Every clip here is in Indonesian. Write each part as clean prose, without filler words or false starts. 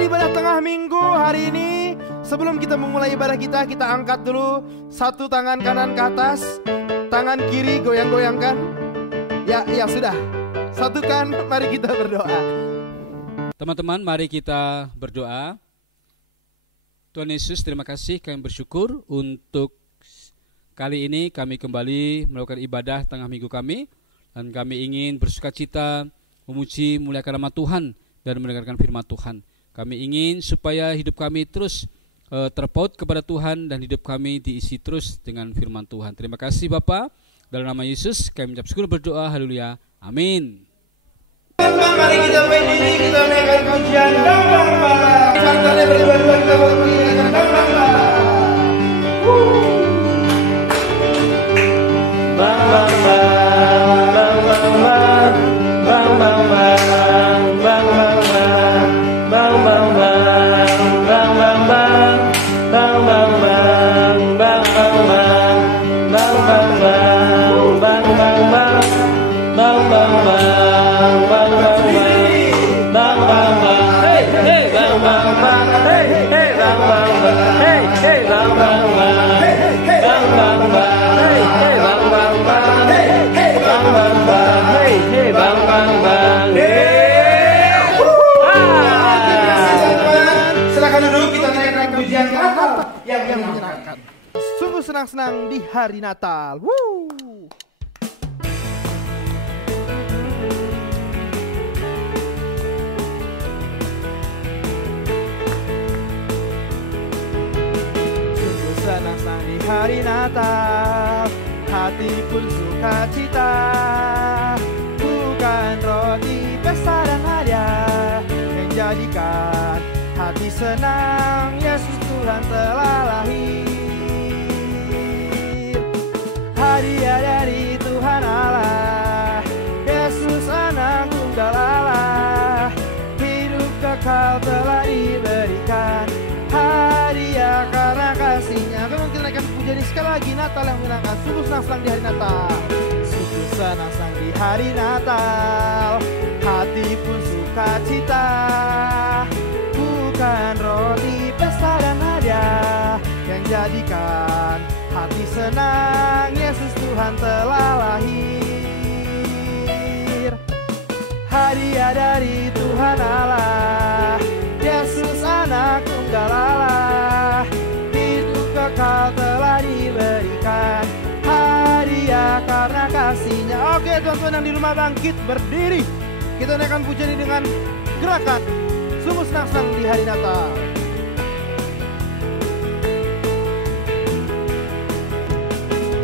Inilah ibadah tengah minggu hari ini. Sebelum kita memulai ibadah kita angkat dulu satu tangan kanan ke atas, tangan kiri goyang-goyangkan. Ya sudah. Satukan, mari kita berdoa. Teman-teman, mari kita berdoa. Tuhan Yesus, terima kasih, kami bersyukur untuk kali ini kami kembali melakukan ibadah tengah minggu kami. Dan kami ingin bersukacita, memuji, muliakan nama Tuhan dan mendengarkan firman Tuhan. Kami ingin supaya hidup kami terus terpaut kepada Tuhan dan hidup kami diisi terus dengan firman Tuhan. Terima kasih Bapa, dalam nama Yesus kami mengucap syukur berdoa, haleluya, amin. Mari kita berdiri, kita naikkan pujian Bang. Santarnya berdua-dua kita menyanyikan Bang. Silakan duduk, kita naikkan pujian Natal yang menyenangkan. Sungguh senang-senang di hari Natal. Sungguh senang-senang di hari Natal, hati pun sukacita. Bukan roti pesta dan hadiah yang jadikan hati senang, Yesus Tuhan telah lahir. Hadiah dari Tuhan Allah, Yesus anak tunggal Allah. Hidup kekal telah diberikan, hadiah karena kasih-Nya. Kami mungkin naikkan pujian sekali lagi, Natal yang menyenangkan. Sungguh senang-senang di hari Natal. Sungguh senang-senang di hari Natal, hati pun sukacita. Bukan roti pesta dan hadiah yang jadikan hati senang, Yesus Tuhan telah lahir. Hadiah dari Tuhan Allah, Yesus anak tunggal Allah. Hidup kekal telah diberikan, hadiah karena kasih-Nya. Oke teman-teman yang di rumah bangkit berdiri, kita naikkan pujian ini dengan gerakan sungguh senang-senang di hari Natal.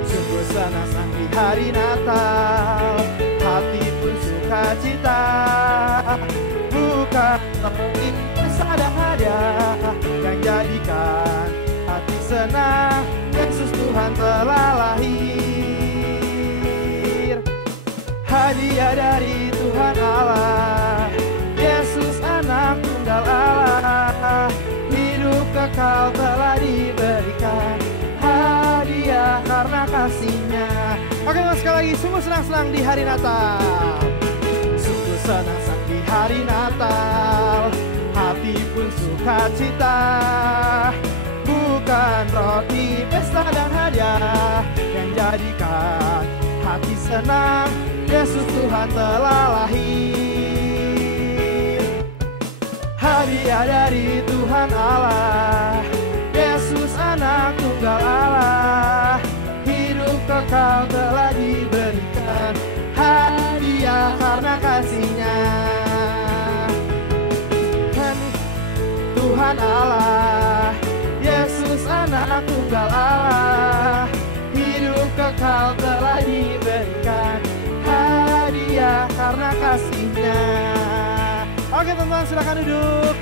Sungguh senang-senang di hari Natal, hati pun sukacita. Bukan roti pesta dan hadiah yang jadikan hati senang, Yesus Tuhan telah lahir. Hadiah dari Tuhan Allah, Yesus anak tunggal Allah. Hidup kekal telah diberikan, hadiah karena kasih-Nya. Oke sekali lagi, sungguh senang-senang di hari Natal. Sungguh senang-senang di hari Natal, hati pun sukacita. Bukan roti pesta dan hadiah yang jadikan hati senang, Yesus Tuhan telah lahir. Hadiah dari Tuhan Allah, Yesus anak tunggal Allah. Hidup kekal telah diberikan, hadiah karena kasih-Nya. Tuhan Allah, Yesus anak tunggal Allah. Hidup kekal telah diberikan, hadiah karena kasih-Nya. Oke teman-teman, silakan duduk.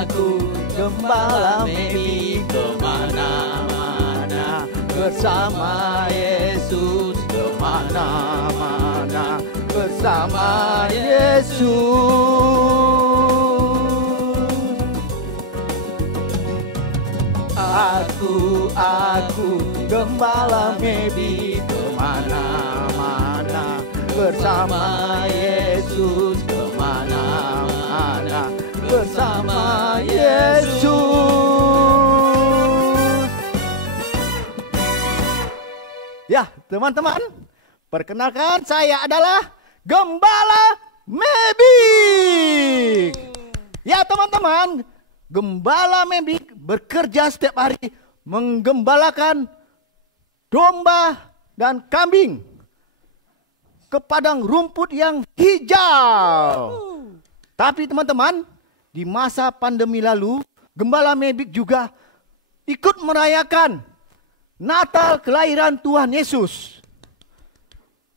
Aku gembala memi kemana-mana, bersama Yesus kemana-mana, bersama Yesus. Aku gembala Mebi kemana-mana, bersama Yesus kemana-mana, bersama Yesus. Ya teman-teman, perkenalkan saya adalah Gembala Mebi. Ya teman-teman, Gembala Mebi bekerja setiap hari menggembalakan domba dan kambing ke padang rumput yang hijau. Tapi teman-teman, di masa pandemi lalu, Gembala Mebik juga ikut merayakan Natal kelahiran Tuhan Yesus.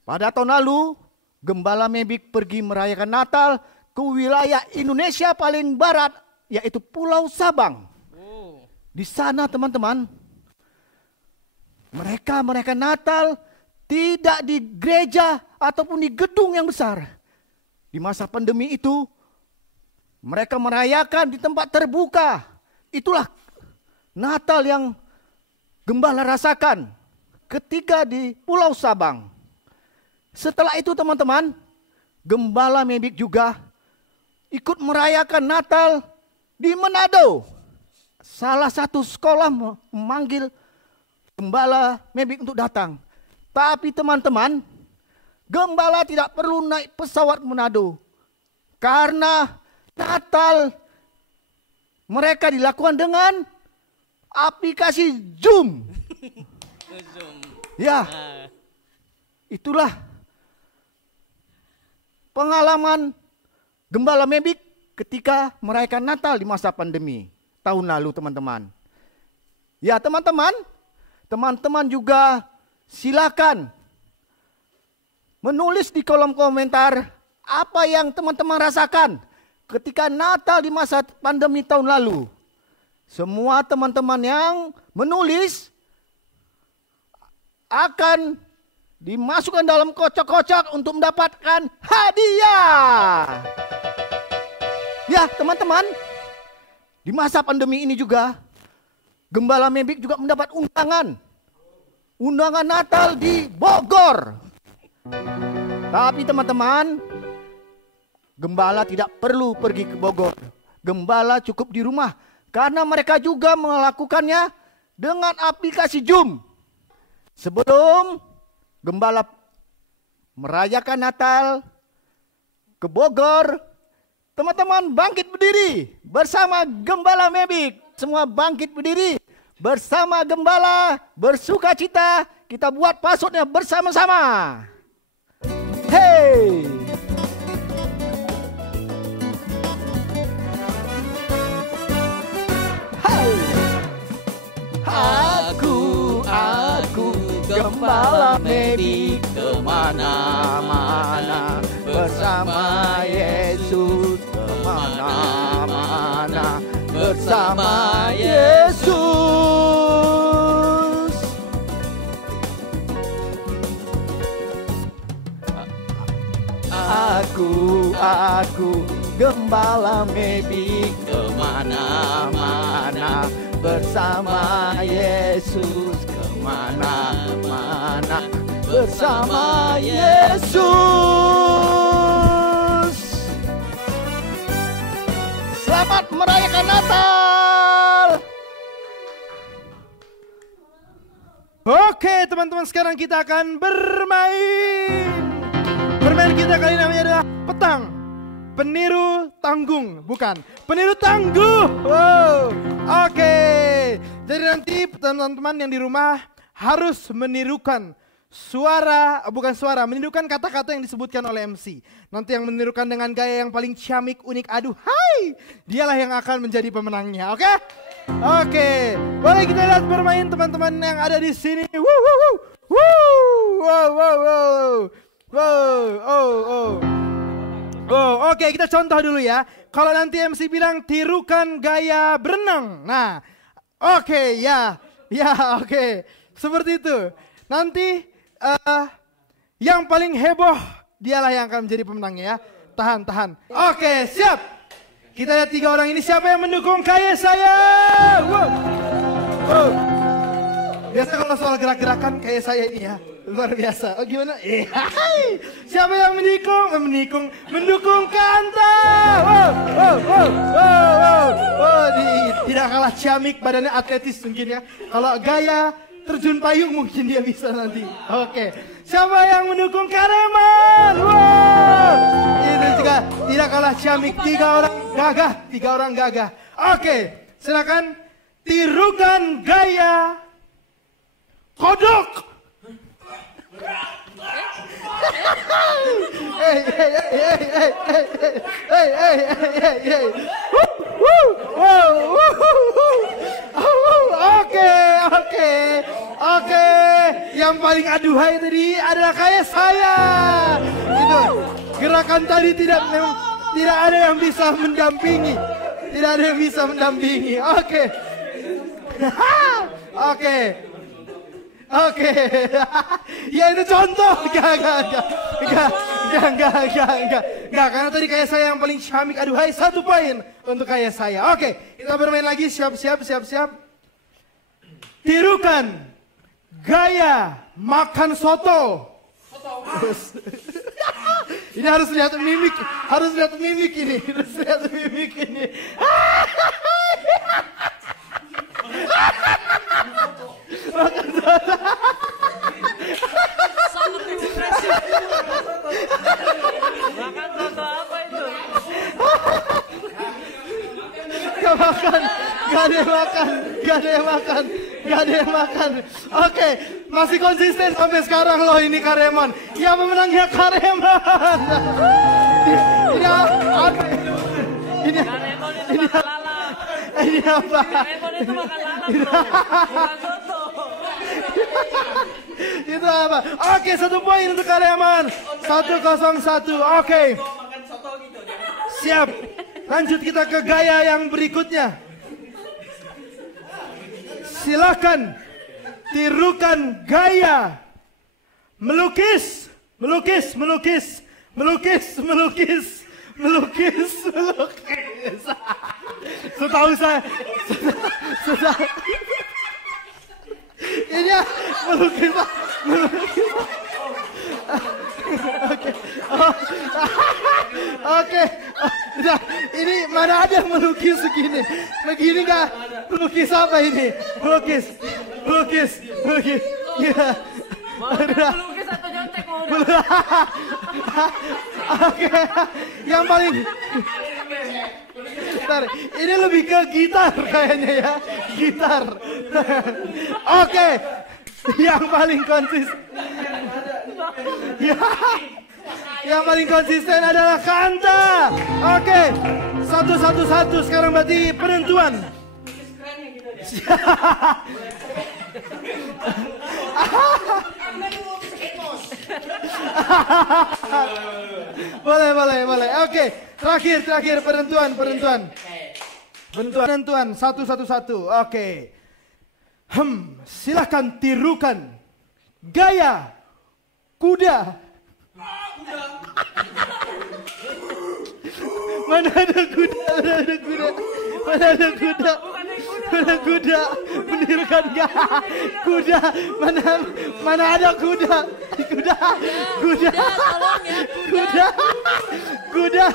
Pada tahun lalu, Gembala Mebik pergi merayakan Natal ke wilayah Indonesia paling barat, yaitu Pulau Sabang. Di sana teman-teman, mereka merayakan Natal tidak di gereja ataupun di gedung yang besar. Di masa pandemi itu, mereka merayakan di tempat terbuka. Itulah Natal yang Gembala rasakan ketika di Pulau Sabang. Setelah itu teman-teman, Gembala Mebik juga ikut merayakan Natal di Manado. Salah satu sekolah memanggil Gembala Mebik untuk datang. Tapi teman-teman, Gembala tidak perlu naik pesawat Manado. Karena Natal mereka dilakukan dengan aplikasi Zoom. Ya, itulah pengalaman Gembala Mebik ketika merayakan Natal di masa pandemi tahun lalu teman-teman. Ya teman-teman juga silakan menulis di kolom komentar apa yang teman-teman rasakan ketika Natal di masa pandemi tahun lalu. Semua teman-teman yang menulis akan dimasukkan dalam kocok-kocok untuk mendapatkan hadiah. Ya teman-teman, di masa pandemi ini juga Gembala Mebik juga mendapat undangan Natal di Bogor. Tapi teman-teman, Gembala tidak perlu pergi ke Bogor. Gembala cukup di rumah karena mereka juga melakukannya dengan aplikasi Zoom. Sebelum Gembala merayakan Natal ke Bogor, teman-teman bangkit berdiri bersama Gembala Mebik. Semua bangkit berdiri bersama Gembala, bersuka cita. Kita buat passwordnya bersama-sama. Hey! Hai! Aku Gembala Mebik kemana-mana, bersama Yesus kemana-mana, bersama Yesus. Aku Gembala Mebik kemana-mana, bersama Yesus kemana-mana, bersama Yesus. Selamat merayakan Natal. Oke teman-teman, sekarang kita akan bermain. Permainan kita kali ini namanya adalah petang. Peniru tanggung, bukan peniru tangguh. Wow. Oke. Jadi nanti teman-teman yang di rumah harus menirukan menirukan kata-kata yang disebutkan oleh MC. Nanti yang menirukan dengan gaya yang paling ciamik, unik, aduhai, dialah yang akan menjadi pemenangnya, oke? Oke, boleh kita lihat bermain teman-teman yang ada di sini. Oke, kita contoh dulu ya. Kalau nanti MC bilang tirukan gaya berenang. Nah, oke. Seperti itu. Nanti yang paling heboh dialah yang akan menjadi pemenangnya ya. Tahan. Oke, siap. Kita lihat 3 orang ini siapa yang mendukung kayak saya. Wow. Biasa kalau soal gerak-gerakan kayak saya ini ya. Luar biasa. Oh gimana? Siapa yang mendukung Kanta? Tidak kalah ciamik, badannya atletis mungkin ya. Kalau gaya terjun payung mungkin dia bisa nanti. Oke. Siapa yang mendukung Kareman? Wow. Itu juga tidak kalah ciamik. 3 orang gagah. Oke. Silakan tirukan gaya kodok. Oke. Yang paling aduhai tadi adalah kayak saya. Itu gerakan tadi tidak ada yang bisa mendampingi. Oke. Ya itu contoh. Enggak, karena tadi kayak saya yang paling syamik. Aduhai, 1 poin untuk kayak saya. Oke, kita bermain lagi. Siap. Tirukan gaya makan soto. Ini harus lihat mimik ini. Makan soto. Sangat impresif. Makan soto apa itu? Gak ada yang makan. Oke, masih konsisten sampai sekarang loh ini Kareman. Ya pemenangnya Kareman. Ini apa? Ini apa? Kareman itu makan lalat loh, bukan soto. Itu apa? Oke, 1 poin untuk Kareman. 1-0-1. Oke. Siap. Lanjut kita ke gaya yang berikutnya. Silakan tirukan gaya melukis. Setahu saya ini melukis. Oke. Nah, ini mana ada melukis begini nggak? Melukis apa ini? Melukis. Ya. Melukis atau nyontek mau Oke. Yang paling. Bentar, ini lebih ke gitar kayaknya ya. Gitar. Oke. Yang paling konsisten. Yang paling konsisten adalah Kanta. Oke. 1-1 sekarang berarti penentuan. Boleh. Oke. Terakhir penentuan. Penentuan 1-1. Oke. Silakan tirukan gaya kuda. Mana ada kuda? Menirukan gaya kuda. Mana ada kuda? tolong ya. Kuda.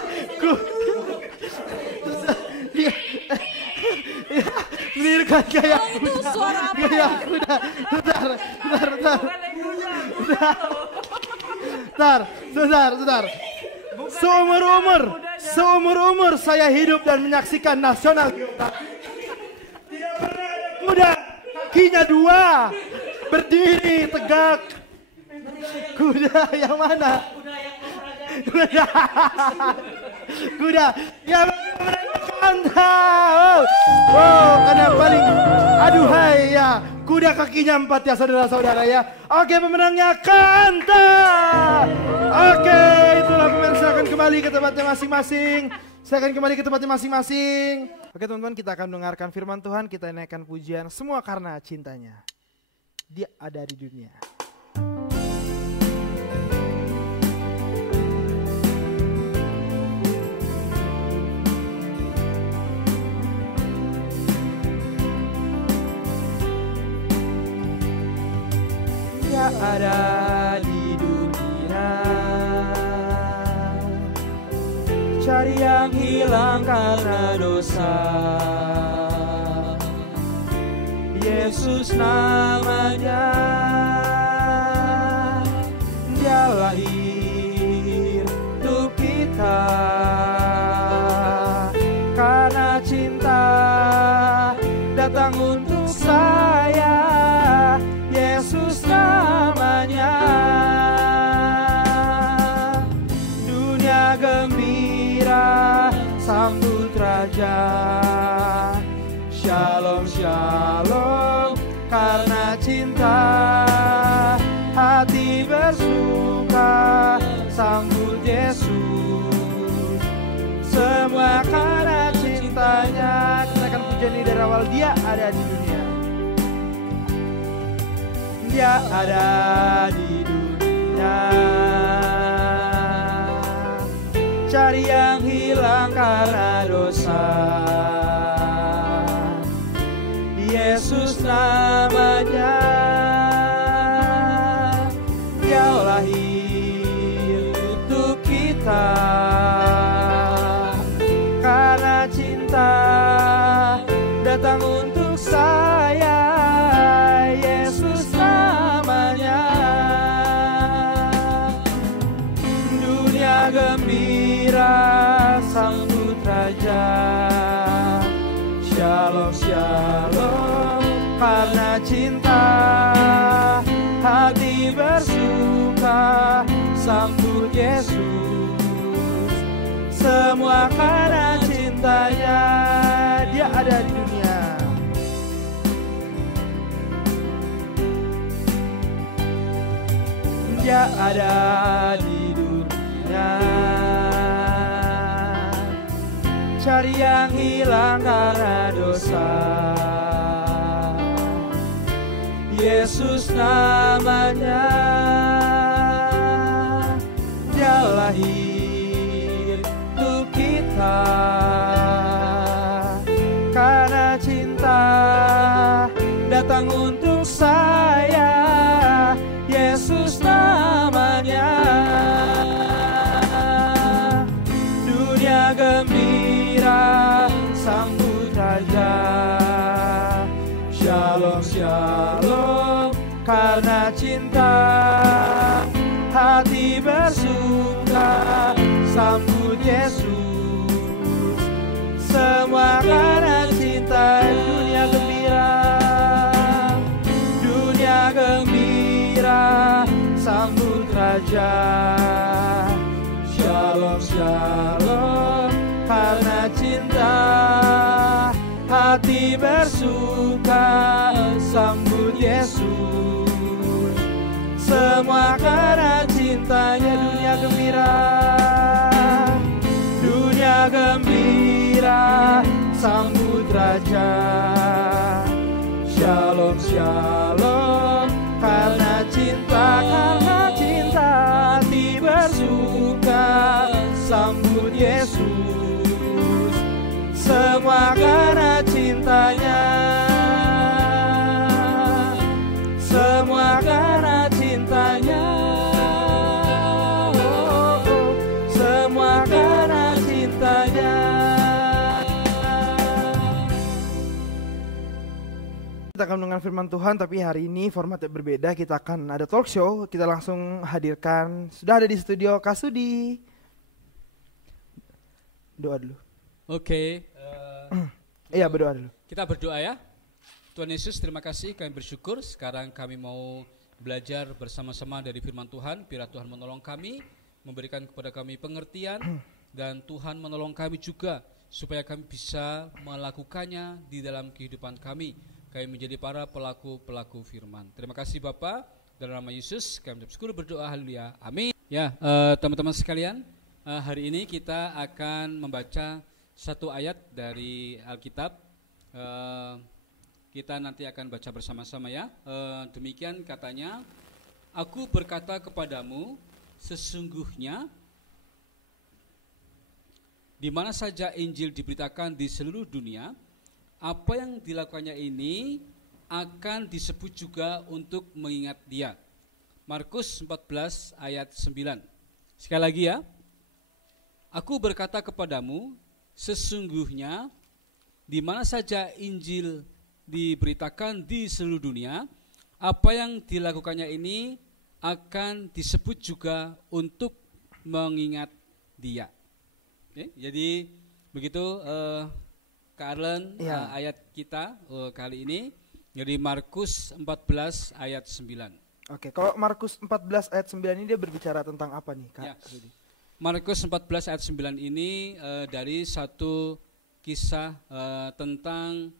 Menirukan gaya Itu suara apa? gaya kuda. Bentar. Seumur umur saya hidup dan menyaksikan nasional. Tidak pernah ada kuda kakinya 2 berdiri tegak. Kuda yang mana? Kuda yang Kanta. Wow, karena paling aduhai ya. Kuda kakinya 4 ya saudara-saudara ya. Oke, pemenangnya Kanta. Oke, itulah pemirsa, akan kembali ke tempatnya masing-masing. Oke teman-teman, kita akan mendengarkan firman Tuhan, kita naikkan pujian semua karena cintanya. Dia ada di dunia. Dia ada di dunia. Cari yang hilang karena dosa. Yesus namanya. Dia lahir untuk kita. Karena cinta datang untuk saya. Yesus namanya. Dunia gembira sambut Raja. Shalom, shalom, karena cinta. Hati bersuka, sambut Yesus. Semua karena cintanya. Kita akan pujian ini dari awal. Dia ada di dunia. Dia ada di dunia. Cari yang hilang karena dosa. Yesus namanya. Dia lahir untuk kita. Karena cinta datang untuk saya. Yesus namanya. Dunia gembira sambut Raja. Shalom, shalom, karena cinta. Hati bersuka, sambut Yesus. Semua karena cintanya. Dia ada di dunia. Dia ada di dunia. Cari yang hilang karena dosa. Yesus namanya. Dia lahir untuk kita. Karena cinta datang untuk saya. Yesus namanya. Dunia gembira sambut Raja. Shalom, shalom, karena cinta. Hati bersuka, sambut Yesus. Semua karena cinta. Dunia gembira. Dunia gembira sambut Raja. Shalom, shalom, karena cinta. Hati bersuka, sambut Yesus. Semua karena cintanya. Dunia gembira. Dunia gembira sambut Raja. Shalom, shalom, karena cinta. Karena cinta. Hati bersuka, sambut Yesus. Semua karena cintanya. Semua karena cintanya. Oh, oh. Semua karena cintanya. Kita akan mendengar firman Tuhan, tapi hari ini formatnya berbeda. Kita akan ada talk show. Kita langsung hadirkan. Sudah ada di studio Kak Sudi. Doa dulu. Oke. Iya, berdoa dulu. Kita berdoa ya. Tuhan Yesus, terima kasih, kami bersyukur. Sekarang kami mau belajar bersama-sama dari firman Tuhan. Biar Tuhan menolong kami, memberikan kepada kami pengertian, dan Tuhan menolong kami juga supaya kami bisa melakukannya di dalam kehidupan kami. Kami menjadi para pelaku-pelaku firman. Terima kasih Bapa, dalam nama Yesus kami bersyukur, berdoa, haleluya, amin. Ya, teman-teman sekalian, hari ini kita akan membaca satu ayat dari Alkitab. kita nanti akan baca bersama-sama ya. Demikian katanya, aku berkata kepadamu, sesungguhnya di mana saja Injil diberitakan di seluruh dunia, apa yang dilakukannya ini akan disebut juga untuk mengingat dia. Markus 14 ayat 9. Sekali lagi ya. Aku berkata kepadamu, sesungguhnya di mana saja Injil diberitakan di seluruh dunia, apa yang dilakukannya ini akan disebut juga untuk mengingat dia. Oke, jadi begitu Kak Arlen, Ya. ayat kita kali ini dari Markus 14 ayat 9. Oke, kalau Markus 14 ayat 9 ini dia berbicara tentang apa nih, Kak? Ya. Markus 14 ayat 9 ini dari satu kisah tentang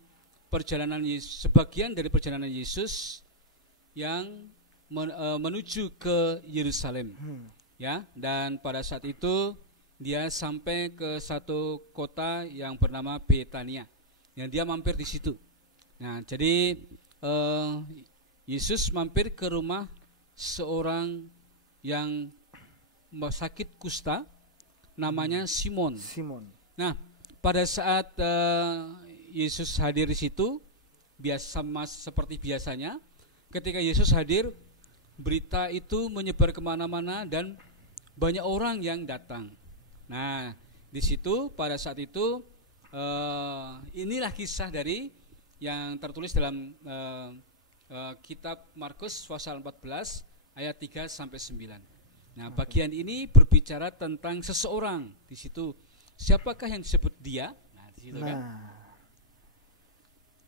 perjalanan Yesus, sebagian dari perjalanan Yesus yang menuju ke Yerusalem. Ya, dan pada saat itu dia sampai ke satu kota yang bernama Betania. Dan dia mampir di situ. Nah, jadi Yesus mampir ke rumah seorang yang sakit kusta, namanya Simon. Nah, pada saat Yesus hadir di situ, seperti biasanya, ketika Yesus hadir, berita itu menyebar kemana-mana dan banyak orang yang datang. Nah, di situ pada saat itu inilah kisah dari yang tertulis dalam kitab Markus pasal 14 ayat 3 sampai 9. Nah, bagian ini berbicara tentang seseorang di situ. Siapakah yang disebut dia? Nah, di situ kan.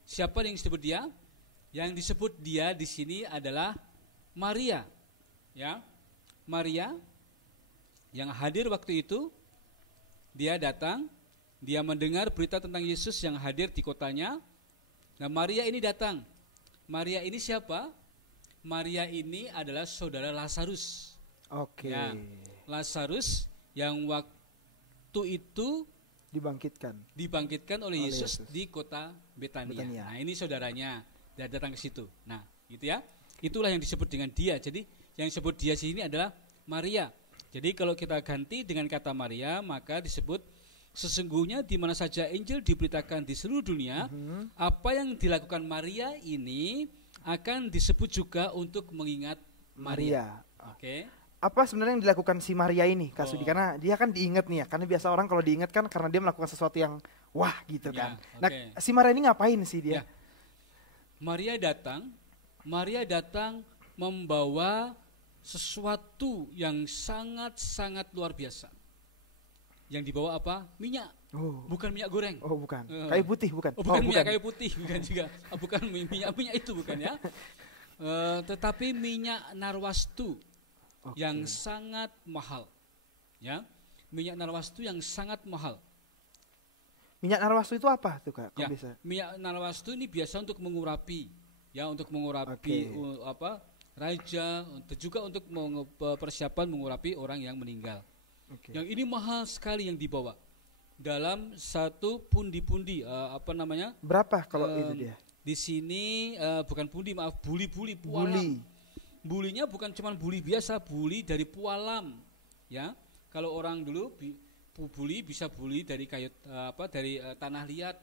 Siapa yang disebut dia? Yang disebut dia di sini adalah Maria. Ya. Maria yang hadir waktu itu, dia datang, dia mendengar berita tentang Yesus yang hadir di kotanya. Nah, Maria ini datang. Maria ini siapa? Maria ini adalah saudara Lazarus. Oke. Ya, Lazarus yang waktu itu dibangkitkan oleh Yesus di kota Betania. Nah, ini saudaranya, dia datang ke situ. Nah, gitu ya. Itulah yang disebut dengan dia. Jadi, yang disebut dia sini adalah Maria. Jadi kalau kita ganti dengan kata Maria, maka disebut sesungguhnya di mana saja Injil diberitakan di seluruh dunia, apa yang dilakukan Maria ini akan disebut juga untuk mengingat Maria. Oke. Apa sebenarnya yang dilakukan si Maria ini, Kak Sudi? Karena dia kan diingat nih ya, karena biasa orang kalau diingat kan karena dia melakukan sesuatu yang wah gitu kan. Nah, si Maria ini ngapain sih dia? Maria datang membawa sesuatu yang sangat-sangat luar biasa. Yang dibawa apa? Minyak. Bukan minyak goreng. Bukan. Kayu putih bukan. Bukan minyak kayu putih, bukan juga. Bukan minyak itu bukan ya. Tetapi minyak narwastu yang sangat mahal. Ya. Minyak narwastu yang sangat mahal. Minyak narwastu itu apa tuh, Kak? Bisa? Minyak narwastu ini biasa untuk mengurapi, ya, untuk mengurapi raja, juga untuk persiapan mengurapi orang yang meninggal. Yang ini mahal sekali yang dibawa dalam satu pundi-pundi, Berapa kalau itu dia? Di sini bukan pundi, maaf, buli-buli pualam. Bulinya bukan cuma buli biasa, buli dari pualam, ya. Kalau orang dulu buli bisa buli dari kayu dari tanah liat,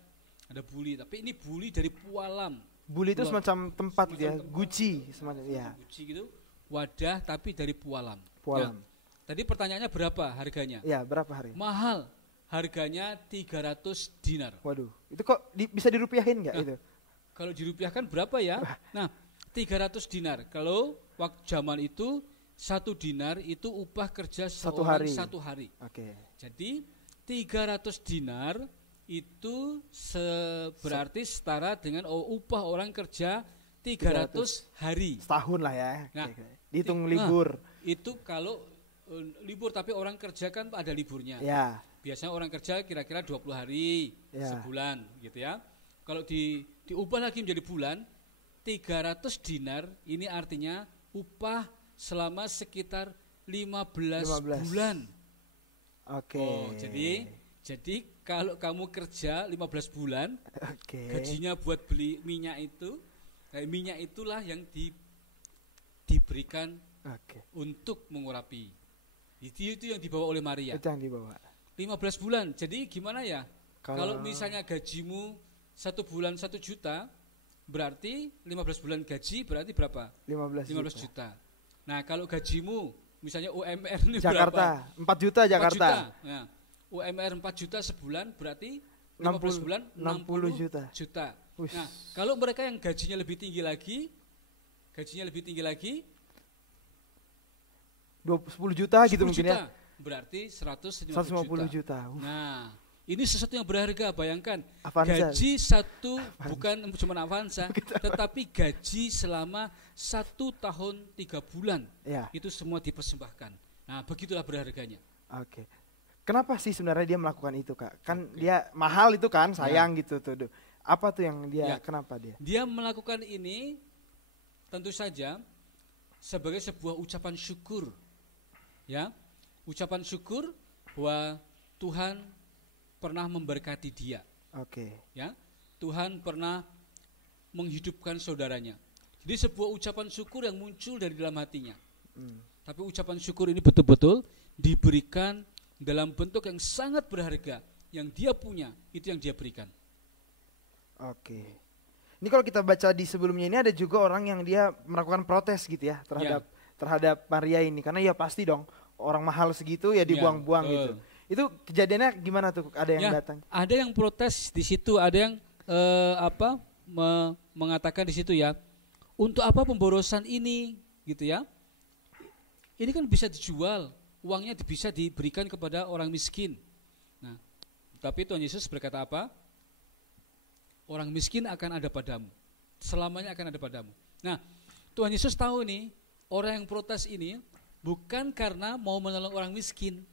ada buli, tapi ini buli dari pualam. Buli itu semacam tempat gitu ya, guci semacam ya. Guci gitu, wadah tapi dari pualam. Ya. Tadi pertanyaannya berapa harganya? Ya, berapa harganya? Mahal. Harganya 300 dinar. Waduh, itu kok bisa dirupiahin nggak itu? Kalau dirupiahkan berapa ya? Nah, 300 dinar. Kalau waktu zaman itu 1 dinar itu upah kerja seorang satu hari. Jadi 300 dinar itu berarti setara dengan upah orang kerja 300 hari. Setahun lah ya. Nah, dihitung libur. Itu kalau libur, tapi orang kerja kan ada liburnya. Ya. Biasanya orang kerja kira-kira 20 hari sebulan gitu ya. Kalau diubah lagi menjadi bulan, 300 dinar ini artinya upah selama sekitar 15 bulan. Oke. Jadi kalau kamu kerja 15 bulan, Oke. gajinya buat beli minyak itu, minyak itulah yang diberikan Oke. untuk mengurapi. Itu yang dibawa oleh Maria. Itu yang dibawa. 15 bulan. Jadi gimana ya? Kalau Kalau- misalnya gajimu 1 bulan 1 juta, berarti 15 bulan gaji berarti berapa? 15 juta. Nah, kalau gajimu misalnya UMR ini Jakarta, berapa? 4 juta 4 Jakarta. juta. Nah, UMR 4 juta sebulan berarti 15 bulan 60 juta. Ush. Nah, kalau mereka yang gajinya lebih tinggi lagi 10 juta gitu 10 mungkin juta, ya. berarti 150 150 juta. juta. Nah, ini sesuatu yang berharga, bayangkan. Avanza. Gaji satu bukan cuma Avanza, tetapi gaji selama 1 tahun 3 bulan. Ya. Itu semua dipersembahkan. Nah, begitulah berharganya. Oke. Kenapa sih sebenarnya dia melakukan itu, Kak? Kan dia mahal itu kan, sayang gitu tuh. Duh. Apa tuh yang dia Ya. kenapa dia? Dia melakukan ini tentu saja sebagai sebuah ucapan syukur. Ya. Ucapan syukur bahwa Tuhan pernah memberkati dia. Oke. Ya, Tuhan pernah menghidupkan saudaranya. Jadi sebuah ucapan syukur yang muncul dari dalam hatinya. Tapi ucapan syukur ini betul-betul diberikan dalam bentuk yang sangat berharga, yang dia punya, itu yang dia berikan. Oke. Ini kalau kita baca di sebelumnya ini ada juga orang yang dia melakukan protes gitu ya terhadap Maria ini, karena ya pasti dong orang mahal segitu ya dibuang-buang Ya, gitu. Itu kejadiannya gimana tuh? Ada yang datang? Ada yang protes di situ, ada yang mengatakan di situ ya, untuk apa pemborosan ini gitu ya? Ini kan bisa dijual, uangnya bisa diberikan kepada orang miskin. Nah, tapi Tuhan Yesus berkata apa? Orang miskin akan ada padamu, selamanya akan ada padamu. Nah, Tuhan Yesus tahu nih, orang yang protes ini bukan karena mau menolong orang miskin,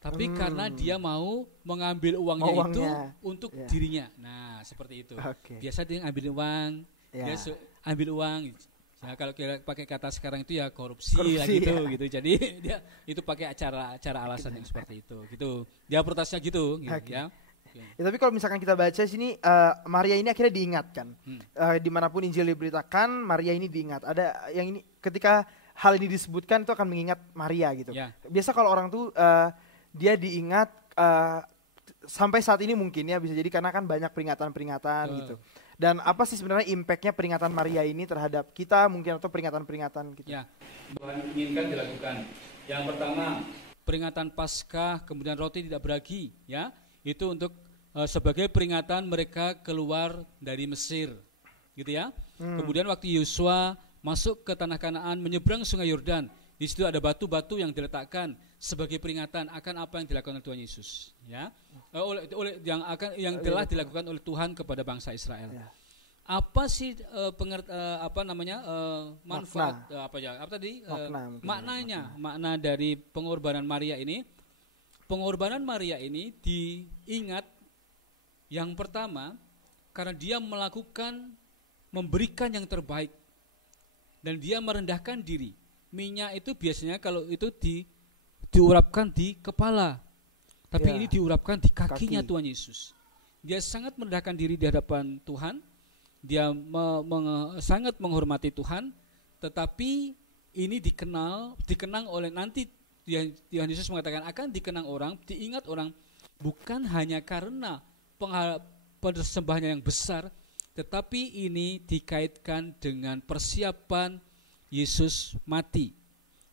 tapi karena dia mau mengambil uangnya itu untuk dirinya. Nah, seperti itu. Biasa dia ngambil uang, dia ambil uang. Nah, kalau kita pakai kata sekarang itu ya korupsi lah gitu. Jadi dia itu pakai cara alasan yang seperti itu. Gitu. Dia protesnya gitu ya. Ya, tapi kalau misalkan kita baca sini Maria ini akhirnya diingatkan. Dimanapun Injil diberitakan, Maria ini diingat. Ada yang ini ketika hal ini disebutkan itu akan mengingat Maria gitu. Ya. Biasa kalau orang tuh dia diingat sampai saat ini mungkin ya bisa jadi karena kan banyak peringatan-peringatan gitu. Dan apa sih sebenarnya impactnya peringatan Maria ini terhadap kita mungkin atau peringatan-peringatan gitu? Ya, Tuhan inginkan dilakukan. Yang pertama peringatan Paskah, kemudian roti tidak beragi, ya itu untuk sebagai peringatan mereka keluar dari Mesir, gitu ya. Kemudian waktu Yosua masuk ke tanah Kanaan, menyeberang Sungai Yordan, di situ ada batu-batu yang diletakkan sebagai peringatan akan apa yang dilakukan oleh Tuhan Yesus, ya, yang telah dilakukan oleh Tuhan kepada bangsa Israel. Ya. Apa sih manfaat makna dari pengorbanan Maria ini? Pengorbanan Maria ini diingat yang pertama karena dia memberikan yang terbaik dan dia merendahkan diri. Minyak itu biasanya kalau itu diurapkan di kepala, tapi ini diurapkan di kakinya Tuhan Yesus. Dia sangat merendahkan diri di hadapan Tuhan, dia sangat menghormati Tuhan, tetapi ini dikenang oleh nanti Tuhan Yesus mengatakan akan dikenang orang, diingat orang bukan hanya karena persembahannya yang besar, tetapi ini dikaitkan dengan persiapan Yesus mati.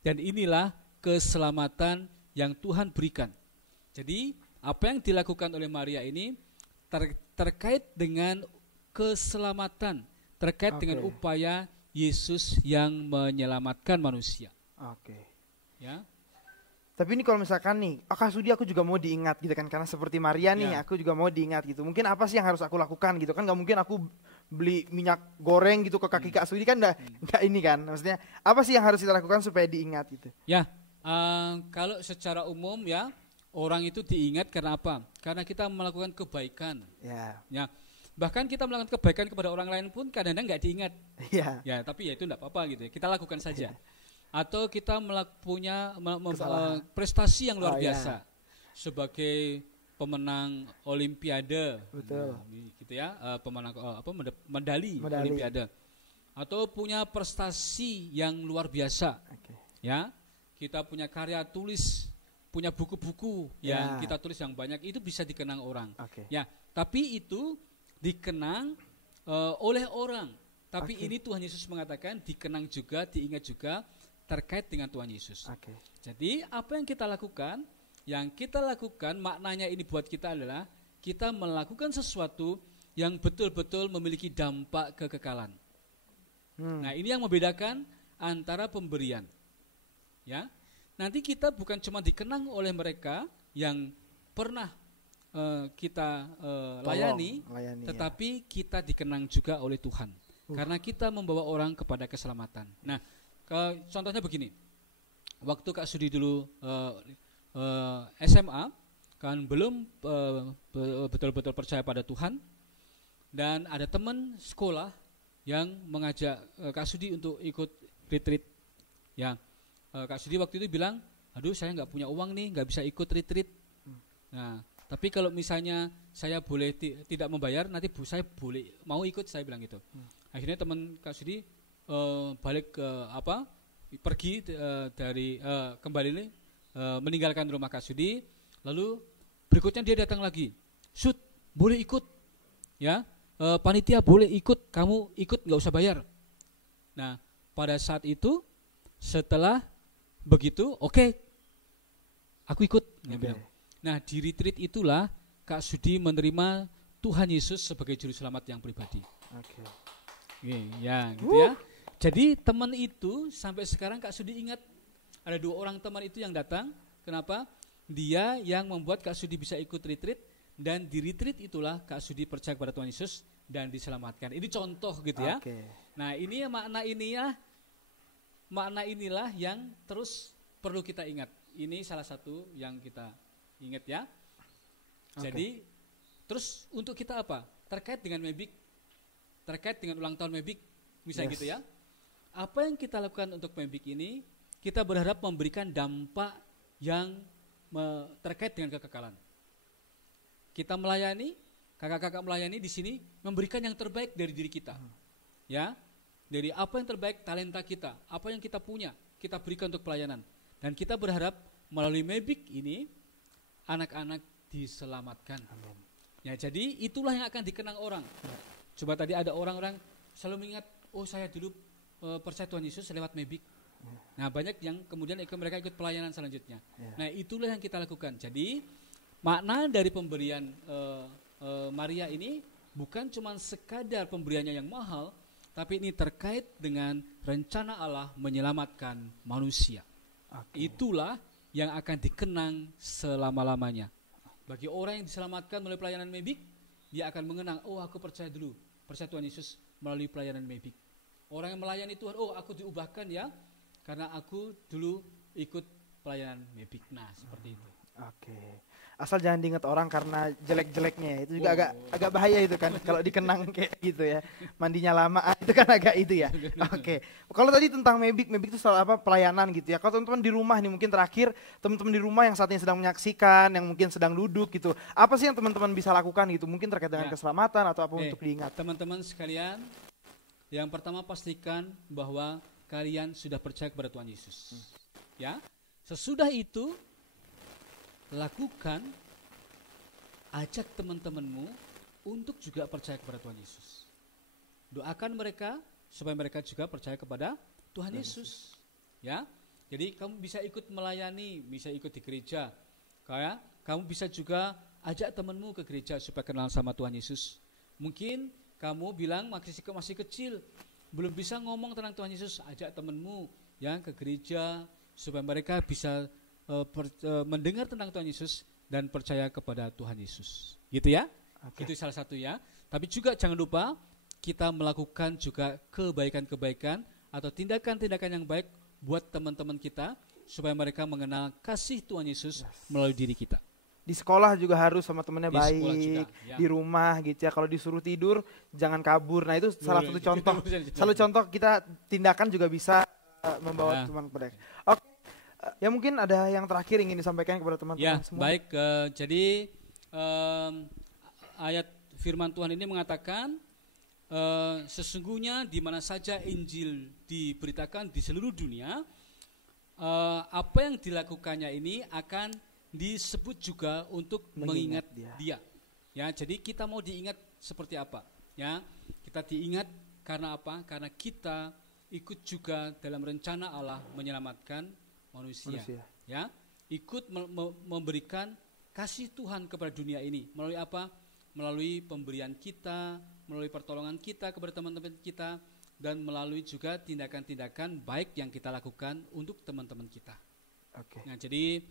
Dan inilah keselamatan yang Tuhan berikan. Jadi apa yang dilakukan oleh Maria ini terkait dengan keselamatan, terkait dengan upaya Yesus yang menyelamatkan manusia. Ya. Tapi ini kalau misalkan nih, Kak Sudi aku juga mau diingat gitu kan, karena seperti Maria nih, aku juga mau diingat gitu. Mungkin apa sih yang harus aku lakukan gitu kan? Gak mungkin aku beli minyak goreng gitu ke kaki Kak Sudi kan, nggak ini kan. Maksudnya apa sih yang harus kita lakukan supaya diingat gitu? Ya, kalau secara umum ya orang itu diingat karena apa? Karena kita melakukan kebaikan. Ya. Bahkan kita melakukan kebaikan kepada orang lain pun kadang-kadang nggak diingat. Ya, tapi ya itu enggak apa-apa gitu ya. Kita lakukan saja. Atau kita punya prestasi yang luar biasa sebagai pemenang Olimpiade, Betul. gitu ya, pemenang medali Olimpiade, atau punya prestasi yang luar biasa, ya, kita punya karya tulis, punya buku-buku yang kita tulis yang banyak, itu bisa dikenang orang, ya, tapi itu dikenang oleh orang. Tapi ini Tuhan Yesus mengatakan dikenang juga, diingat juga terkait dengan Tuhan Yesus. Jadi apa yang kita lakukan? Yang kita lakukan maknanya ini buat kita adalah kita melakukan sesuatu yang betul-betul memiliki dampak kekekalan. Nah, ini yang membedakan antara pemberian. Ya, nanti kita bukan cuma dikenang oleh mereka yang pernah kita layani, tetapi kita dikenang juga oleh Tuhan. Karena kita membawa orang kepada keselamatan. Nah, contohnya begini, waktu Kak Sudi dulu SMA, kan belum betul-betul percaya pada Tuhan, dan ada teman sekolah yang mengajak Kak Sudi untuk ikut retreat. Ya, Kak Sudi waktu itu bilang, aduh saya nggak punya uang nih, nggak bisa ikut retreat. Nah, tapi kalau misalnya saya boleh tidak membayar, nanti saya boleh mau ikut, saya bilang gitu. Akhirnya teman Kak Sudi balik ke pergi dari kembali nih, meninggalkan rumah Kak Sudi. Lalu berikutnya dia datang lagi, Sud boleh ikut, ya, panitia boleh ikut, kamu ikut nggak usah bayar. Nah, pada saat itu setelah begitu, oke, aku ikut. Dia bilang. Nah, di retreat itulah Kak Sudi menerima Tuhan Yesus sebagai juru selamat yang pribadi. Ya, gitu ya. Jadi teman itu sampai sekarang Kak Sudi ingat, ada 2 orang teman itu yang datang. Kenapa? Dia yang membuat Kak Sudi bisa ikut retreat, dan di retreat itulah Kak Sudi percaya kepada Tuhan Yesus dan diselamatkan. Ini contoh gitu ya. Nah, ini makna inilah yang terus perlu kita ingat. Ini salah satu yang kita ingat ya. Jadi terus untuk kita apa? Terkait dengan Mebik, terkait dengan ulang tahun Mebik, misalnya gitu ya. Apa yang kita lakukan untuk Mebik ini, kita berharap memberikan dampak yang terkait dengan kekekalan. Kita melayani, kakak-kakak melayani di sini memberikan yang terbaik dari diri kita. Ya. Dari apa yang terbaik talenta kita, apa yang kita punya, kita berikan untuk pelayanan. Dan kita berharap melalui Mebik ini anak-anak diselamatkan. Ya, jadi itulah yang akan dikenang orang. Coba tadi ada orang-orang selalu mengingat, oh saya dulu percaya Tuhan Yesus lewat Mebik. Nah, banyak yang kemudian mereka ikut pelayanan selanjutnya. Nah, itulah yang kita lakukan. Jadi makna dari pemberian Maria ini bukan cuma sekadar pemberiannya yang mahal, tapi ini terkait dengan rencana Allah menyelamatkan manusia. Itulah yang akan dikenang selama-lamanya. Bagi orang yang diselamatkan melalui pelayanan Mebik, dia akan mengenang, oh aku percaya Tuhan Yesus melalui pelayanan Mebik. Orang yang melayani Tuhan, oh aku diubahkan ya, karena aku dulu ikut pelayanan Mebik. Nah, seperti itu. Asal jangan diingat orang karena jelek-jeleknya, itu juga agak bahaya itu kan, kalau dikenang kayak gitu ya, mandinya lama, itu kan agak itu ya. Kalau tadi tentang Mebik itu soal pelayanan gitu ya. Kalau teman-teman di rumah nih, mungkin terakhir teman-teman di rumah yang saat ini sedang menyaksikan, yang mungkin sedang duduk gitu, apa sih yang teman-teman bisa lakukan gitu, mungkin terkait dengan keselamatan atau apa untuk diingat? Teman-teman sekalian, yang pertama pastikan bahwa kalian sudah percaya kepada Tuhan Yesus. Ya, sesudah itu lakukan, ajak teman-temanmu untuk juga percaya kepada Tuhan Yesus. Doakan mereka supaya mereka juga percaya kepada Tuhan Yesus. Ya, jadi kamu bisa ikut melayani, bisa ikut di gereja. Kamu bisa juga ajak temanmu ke gereja supaya kenal sama Tuhan Yesus. Mungkin kamu bilang masih kecil, belum bisa ngomong tentang Tuhan Yesus, ajak temanmu yang ke gereja supaya mereka bisa mendengar tentang Tuhan Yesus dan percaya kepada Tuhan Yesus. Gitu ya? Itu salah satu ya. Tapi juga jangan lupa kita melakukan juga kebaikan-kebaikan atau tindakan-tindakan yang baik buat teman-teman kita supaya mereka mengenal kasih Tuhan Yesus melalui diri kita. Di sekolah juga harus sama temennya baik, di rumah gitu ya. Kalau disuruh tidur jangan kabur. Nah, itu salah satu contoh. Salah contoh kita tindakan juga bisa membawa teman kepada. Ya mungkin ada yang terakhir ingin disampaikan kepada teman-teman semua. Baik, jadi ayat firman Tuhan ini mengatakan sesungguhnya di mana saja Injil diberitakan di seluruh dunia, apa yang dilakukannya ini akan disebut juga untuk mengingat dia. Ya, jadi kita mau diingat seperti apa? Ya, kita diingat karena apa? Karena kita ikut juga dalam rencana Allah menyelamatkan manusia. Ya, ikut memberikan kasih Tuhan kepada dunia ini melalui apa? Melalui pemberian kita, melalui pertolongan kita kepada teman-teman kita, dan melalui juga tindakan-tindakan baik yang kita lakukan untuk teman-teman kita. Oke. Nah, jadi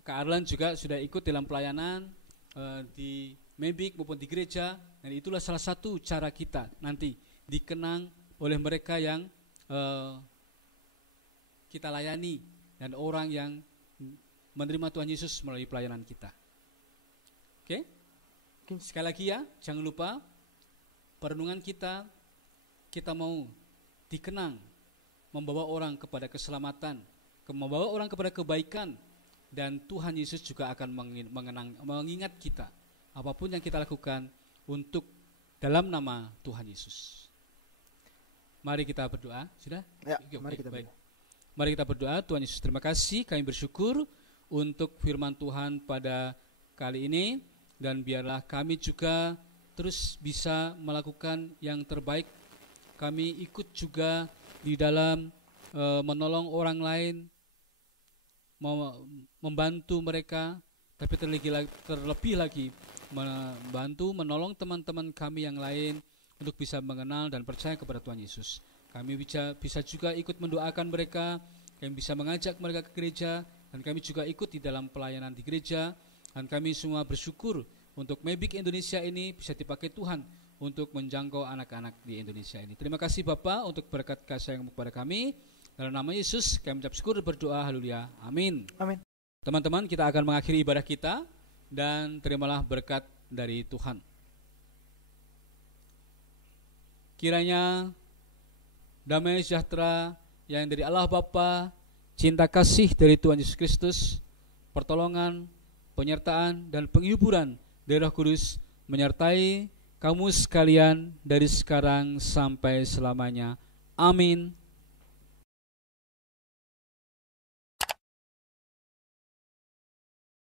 Kak Arlan juga sudah ikut dalam pelayanan di Mebik maupun di gereja, dan itulah salah satu cara kita nanti dikenang oleh mereka yang kita layani dan orang yang menerima Tuhan Yesus melalui pelayanan kita. Oke? Sekali lagi ya, jangan lupa perenungan kita mau dikenang, membawa orang kepada keselamatan, membawa orang kepada kebaikan, dan Tuhan Yesus juga akan mengingat kita apapun yang kita lakukan untuk dalam nama Tuhan Yesus. Mari kita berdoa, sudah? Ya, Oke, mari kita baik. Mari kita berdoa. Tuhan Yesus, terima kasih, kami bersyukur untuk firman Tuhan pada kali ini, dan biarlah kami juga terus bisa melakukan yang terbaik. Kami ikut juga di dalam menolong orang lain, membantu mereka, tapi terlebih lagi membantu menolong teman-teman kami yang lain untuk bisa mengenal dan percaya kepada Tuhan Yesus. Kami bisa juga ikut mendoakan mereka, kami bisa mengajak mereka ke gereja, dan kami juga ikut di dalam pelayanan di gereja, dan kami semua bersyukur untuk Mebik Indonesia ini bisa dipakai Tuhan untuk menjangkau anak-anak di Indonesia ini. Terima kasih Bapak untuk berkat kasih sayang kepada kami. Dalam nama Yesus kami ucap syukur berdoa, haleluya, amin. Amin. Teman-teman, kita akan mengakhiri ibadah kita, dan terimalah berkat dari Tuhan. Kiranya damai sejahtera yang dari Allah Bapa, cinta kasih dari Tuhan Yesus Kristus, pertolongan, penyertaan, dan penghiburan dari Roh Kudus menyertai kamu sekalian dari sekarang sampai selamanya. Amin.